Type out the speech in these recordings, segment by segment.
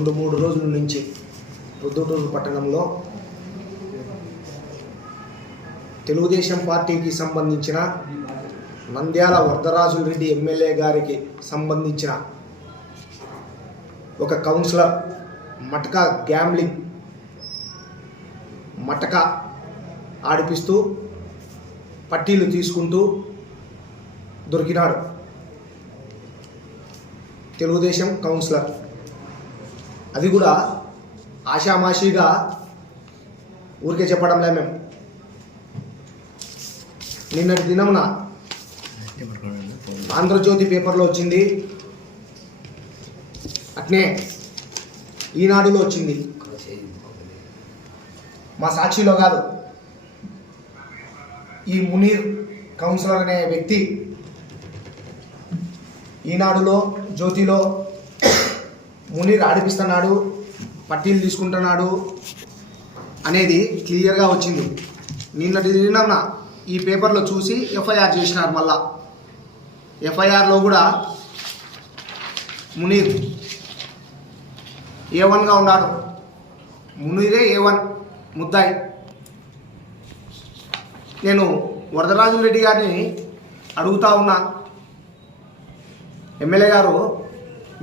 2-3 రోజుల నుంచి ప్రొద్దుటూరు పట్టణంలో తెలుగుదేశం పార్టీకి సంబంధించిన నంద్యాల వరదరాజులరెడ్డి ఎమ్మెల్యే గారికి సంబంధించిన ఒక కౌన్సిలర్ మటకా గ్యాంబ్లింగ్ మటకా ఆడిపిస్తూ పట్టీలు తీసుకుంటూ దొరికినాడు. తెలుగుదేశం కౌన్సిలర్, అది కూడా ఆషామాషిగా ఊరికే చెప్పడంలే. మేము నిన్నటి దినమున ఆంధ్రజ్యోతి పేపర్లో వచ్చింది, అట్నే ఈనాడులో వచ్చింది, మా సాక్షిలో కాదు. ఈ మునీర్ కౌన్సిలర్ అనే వ్యక్తి ఈనాడులో జ్యోతిలో మునీర్ ఆడిపిస్తున్నాడు, పట్టీలు తీసుకుంటున్నాడు అనేది క్లియర్గా వచ్చింది. నిన్నటి దినాన ఈ పేపర్లో చూసి ఎఫ్ఐఆర్ చేసినారు. మళ్ళా ఎఫ్ఐఆర్లో కూడా మునీర్ A1గా ఉన్నాడు. మునీరే A1 ముద్దాయి. నేను వరదరాజులరెడ్డి గారిని అడుగుతా ఉన్నా, ఎమ్మెల్యే గారు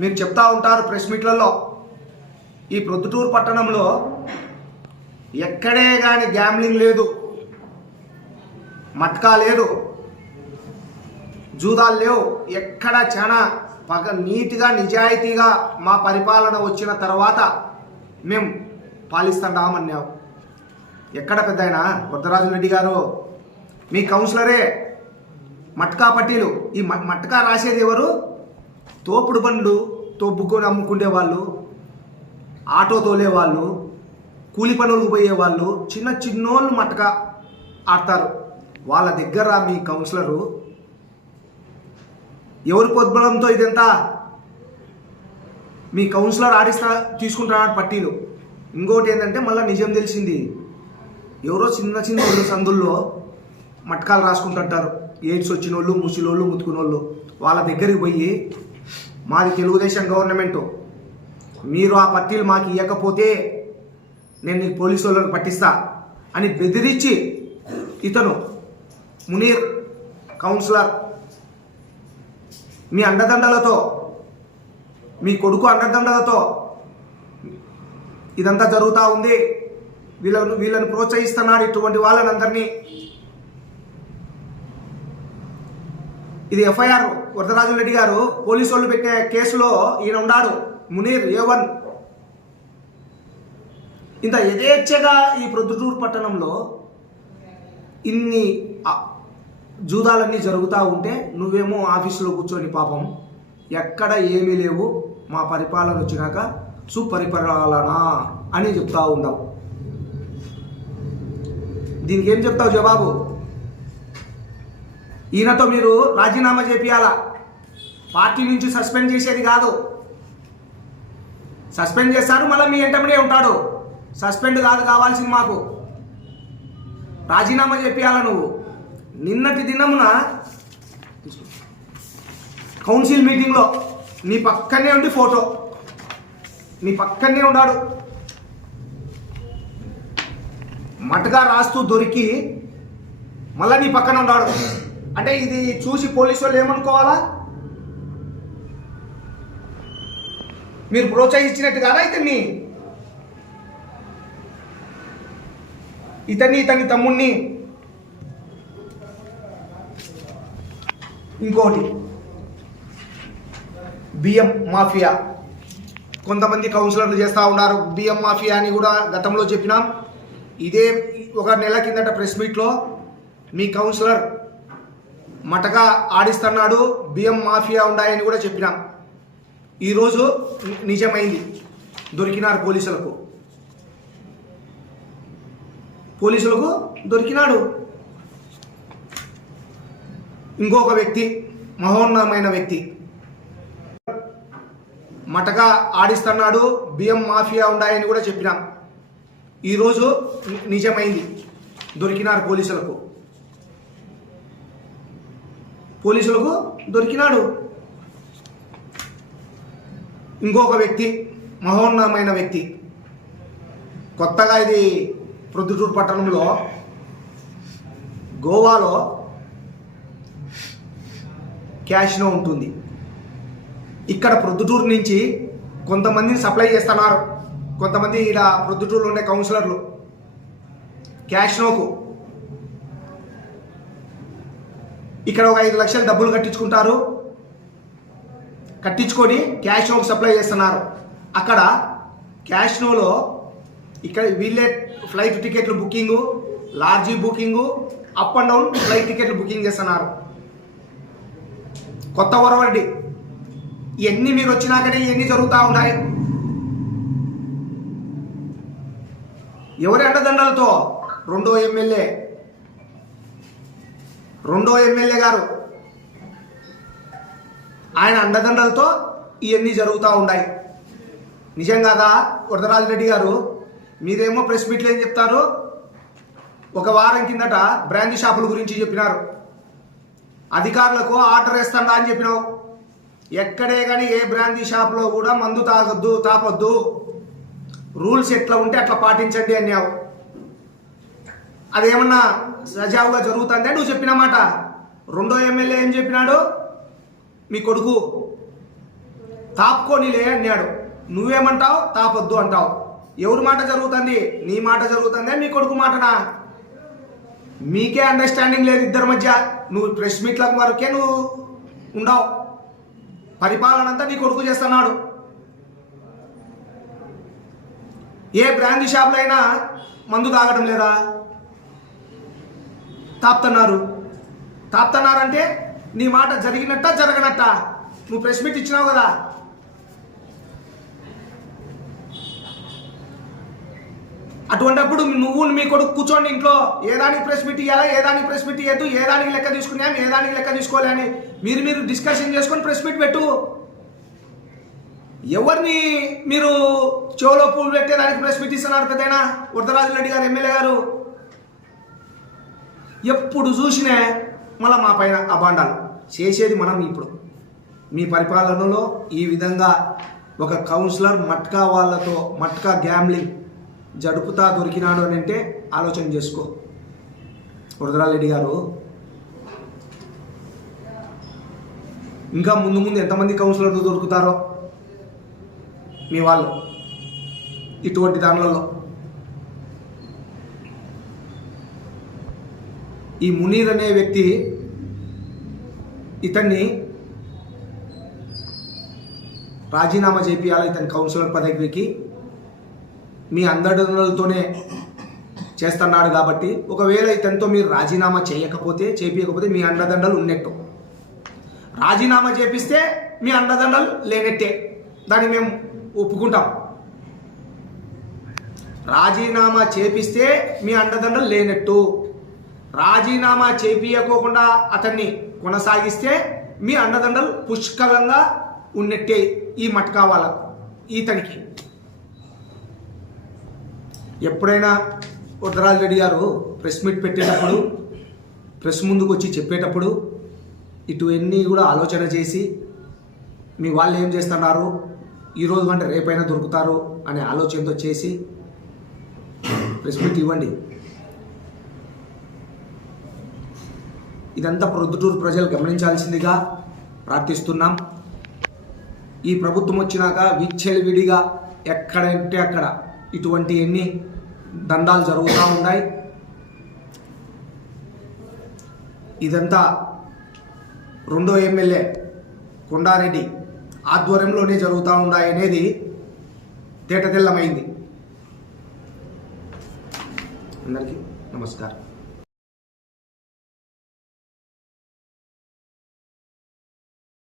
మీరు చెప్తా ఉంటారు ప్రెస్ మీట్లలో, ఈ ప్రొద్దుటూరు పట్టణంలో ఎక్కడే కానీ గ్యాంబ్లింగ్ లేదు, మట్కా లేదు, జూదాలు లేవు, ఎక్కడ చాలా నీట్గా నిజాయితీగా మా పరిపాలన వచ్చిన తర్వాత మేము పాలిస్తామన్నావు. ఎక్కడ పెద్దాయన వరదరాజులరెడ్డి గారు, మీ కౌన్సిలరే మట్కా పట్టీలు. ఈ మట్కా రాసేది ఎవరు? తోపుడు బండ్లు తోపుకొని అమ్ముకునే వాళ్ళు, ఆటో తోలే వాళ్ళు, కూలి పనులకు పోయే వాళ్ళు, చిన్నోళ్ళు మట్కా ఆడతారు. వాళ్ళ దగ్గర మీ కౌన్సిలరు ఎవరి పొద్దుబలంతో ఇదంతా మీ కౌన్సిలర్ తీసుకుంటున్నాడు పట్టీలు. ఇంకోటి ఏంటంటే మళ్ళీ నిజం తెలిసింది, ఎవరో చిన్న వాళ్ళు సందుల్లో మట్కాలు రాసుకుంటుంటారు. ఎయిడ్స్ వచ్చిన వాళ్ళు, ముసిలోళ్ళు, ముతుకునోళ్ళు, వాళ్ళ దగ్గరికి పోయి మాది తెలుగుదేశం గవర్నమెంటు, మీరు ఆ పట్టీలు మాకు ఇవ్వకపోతే నేను నీకు పోలీసు వాళ్ళని పట్టిస్తా అని బెదిరించి ఇతను మునీర్ కౌన్సిలర్ మీ అండదండలతో, మీ కొడుకు అండదండలతో ఇదంతా జరుగుతూ ఉంది. వీళ్ళని ప్రోత్సహిస్తున్నాడు ఇటువంటి వాళ్ళని అందరినీ. ఇది ఎఫ్ఐఆర్. వరదరాజులరెడ్డి గారు పోలీసు వాళ్ళు పెట్టే కేసులో ఈయన ఉన్నాడు, మునీర్ A1. ఇంత యథేచ్ఛగా ఈ ప్రొద్దుటూరు పట్టణంలో ఇన్ని జూదాలన్నీ జరుగుతూ ఉంటే నువ్వేమో ఆఫీసులో కూర్చొని పాపం ఎక్కడ ఏమీ లేవు, మా పరిపాలన వచ్చినాక సుపరిపాలన అని చెప్తా ఉన్నావు. దీనికి ఏం చెప్తావు జవాబు? ఈయనతో మీరు రాజీనామా చేపియాలా, పార్టీ నుంచి సస్పెండ్ చేసేది కాదు. సస్పెండ్ చేస్తారు, మళ్ళీ మీ వెంటనే ఉంటాడు. సస్పెండ్ కాదు కావాల్సింది మాకు, రాజీనామా చేపియాలా నువ్వు. నిన్నటి దినమున కౌన్సిల్ మీటింగ్లో నీ పక్కనే ఉండి ఫోటో, నీ పక్కనే ఉన్నాడు, మటగా రాస్తూ దొరికి మళ్ళీ నీ పక్కన ఉన్నాడు. అంటే ఇది చూసి పోలీసు వాళ్ళు ఏమనుకోవాలా? మీరు ప్రోత్సహించినట్టు కాదా ఇతన్ని తమ్ముణ్ణి? ఇంకోటి బియ్యం మాఫియా, కొంతమంది కౌన్సిలర్లు చేస్తూ ఉన్నారు బియ్యం మాఫియా అని కూడా గతంలో చెప్పినాం. ఇదే ఒక నెల కిందట ప్రెస్ మీట్లో మీ కౌన్సిలర్ మటగా ఆడిస్తున్నాడు, బియ్యం మాఫియా ఉన్నాయని కూడా చెప్పినాం. ఈరోజు నిజమైంది, దొరికినారు పోలీసులకు దొరికినాడు. ఇంకొక వ్యక్తి, మహోన్నతమైన వ్యక్తి, మటగా ఆడిస్తున్నాడు, బియ్యం మాఫియా ఉన్నాయని కూడా చెప్పినాం. ఈరోజు నిజమైంది, దొరికినారు పోలీసులకు దొరికినాడు. ఇంకొక వ్యక్తి, మహోన్నతమైన వ్యక్తి. కొత్తగా ఇది ప్రొద్దుటూరు పట్టణంలో గోవాలో క్యాషినో ఉంటుంది. ఇక్కడ ప్రొద్దుటూరు నుంచి కొంతమందిని సప్లై చేస్తున్నారు. కొంతమంది ఇక్కడ ప్రొద్దుటూరులో ఉండే కౌన్సిలర్లు క్యాషినోకు ఇక్కడ ఒక 5 లక్షలు డబ్బులు కట్టించుకొని క్యాషినోకు సప్లై చేస్తున్నారు. అక్కడ క్యాషినోలో ఇక్కడ వీళ్ళే ఫ్లైట్ టికెట్లు booking, lodge booking, up and down flight టికెట్లు బుకింగ్ చేస్తున్నారు. కొత్త వరవడి ఇవన్నీ మీరు వచ్చినాకనే ఇవన్నీ జరుగుతూ ఉన్నాయి. ఎవరి అండదండలతో? రెండో ఎమ్మెల్యే గారు ఆయన అండదండలతో ఇవన్నీ జరుగుతూ ఉన్నాయి. నిజం కాదా వరదరాజిరెడ్డి గారు? మీరేమో ప్రెస్ మీట్లో ఏం చెప్తారు? ఒక వారం కిందట బ్రాందీ షాపుల గురించి చెప్పినారు. అధికారులకు ఆర్డర్ వేస్తాడా అని చెప్పినావు. ఎక్కడే కానీ ఏ బ్రాందీ షాప్లో కూడా మందు తాపొద్దు, రూల్స్ ఎట్లా ఉంటే అట్లా పాటించండి అన్నావు. అదేమన్నా సజావుగా జరుగుతుందే నువ్వు చెప్పిన మాట? రెండో ఎమ్మెల్యే ఏం చెప్పినాడు? మీ కొడుకు తాపుకోనిలే అన్నాడు. నువ్వేమంటావు? తాపొద్దు అంటావు. ఎవరి మాట జరుగుతుంది? నీ మాట జరుగుతుందే మీ కొడుకు మాటనా? మీకే అండర్స్టాండింగ్ లేదు ఇద్దరి మధ్య. నువ్వు ప్రెస్ మీట్లకు వరకే నువ్వు ఉండవు, పరిపాలన అంతా నీ కొడుకు చేస్తున్నాడు. ఏ బ్రాందీ షాప్లో అయినా మందు తాగడం లేదా? తాపుతున్నారంటే నీ మాట జరిగినట్ట జరగనట్ట? నువ్వు ప్రెస్ మీట్ ఇచ్చినావు కదా. అటువంటిప్పుడు నువ్వు మీ కొడుకు కూర్చోండి ఇంట్లో. ఏదానికి ప్రెస్ మీట్ ఇవ్వాలా, ఏదానికి ప్రెస్ మీట్ ఇవ్వద్దు, ఏదానికి లెక్క తీసుకున్నాం, ఏదానికి లెక్క తీసుకోవాలి అని మీరు డిస్కషన్ చేసుకొని ప్రెస్ మీట్ పెట్టు. ఎవరిని మీరు చెవులో పూలు పెట్టేదానికి ప్రెస్ మీట్ ఇస్తున్నారు పెద్దయినా వరదరాజిరెడ్డి గారు, ఎమ్మెల్యే గారు? ఎప్పుడు చూసినా మళ్ళీ మా పైన అబాండాలు చేసేది మనం. ఇప్పుడు మీ పరిపాలనలో ఈ విధంగా ఒక కౌన్సిలర్ మట్కా గ్యాంబ్లింగ్ జడుపుతా దొరికినాడు అని అంటే ఆలోచన చేసుకో వరదరాజిరెడ్డి గారు. ఇంకా ముందు ఎంతమంది కౌన్సిలర్లు దొరుకుతారో మీ వాళ్ళు ఇటువంటి దానిలలో. ఈ మునీర్ అనే వ్యక్తి ఇతన్ని రాజీనామా చేపియాలి. ఇతని కౌన్సిలర్ పదవికి మీ అండదండలతోనే చేస్తున్నాడు కాబట్టి, ఒకవేళ ఇతనితో మీరు రాజీనామా చేపించకపోతే మీ అండదండలు ఉన్నట్టు. రాజీనామా చేపిస్తే మీ అండదండలు లేనట్టే. దాన్ని మేము ఒప్పుకుంటాం. రాజీనామా చేపిస్తే మీ అండదండలు లేనట్టు. రాజీనామా చేపియకోకుండా అతన్ని కొనసాగిస్తే మీ అండదండలు పుష్కలంగా ఉన్నట్టే. ఈ మట్కా వాళ్ళకు, ఇతనికి ఎప్పుడైనా వరదరాజిరెడ్డి గారు ప్రెస్ మీట్ పెట్టేటప్పుడు, ప్రెస్ ముందుకు వచ్చి చెప్పేటప్పుడు ఇటువన్నీ కూడా ఆలోచన చేసి మీ వాళ్ళు ఏం చేస్తున్నారు, ఈరోజు కంటే రేపైనా దొరుకుతారు అనే ఆలోచనతో చేసి ప్రెస్ మీట్ ఇవ్వండి. ఇదంతా ప్రొద్దుటూరు ప్రజలు గమనించాల్సిందిగా ప్రార్థిస్తున్నాం. ఈ ప్రభుత్వం వచ్చినాక విచ్చలవిడిగా ఎక్కడంటే అక్కడ ఇటువంటి ఎన్ని దందాలు జరుగుతూ ఉన్నాయి. ఇదంతా రెండో ఎమ్మెల్యే కొండారెడ్డి ఆధ్వర్యంలోనే జరుగుతూ ఉన్నాయి అనేది తేటతెల్లమైంది. అందరికీ నమస్కారం.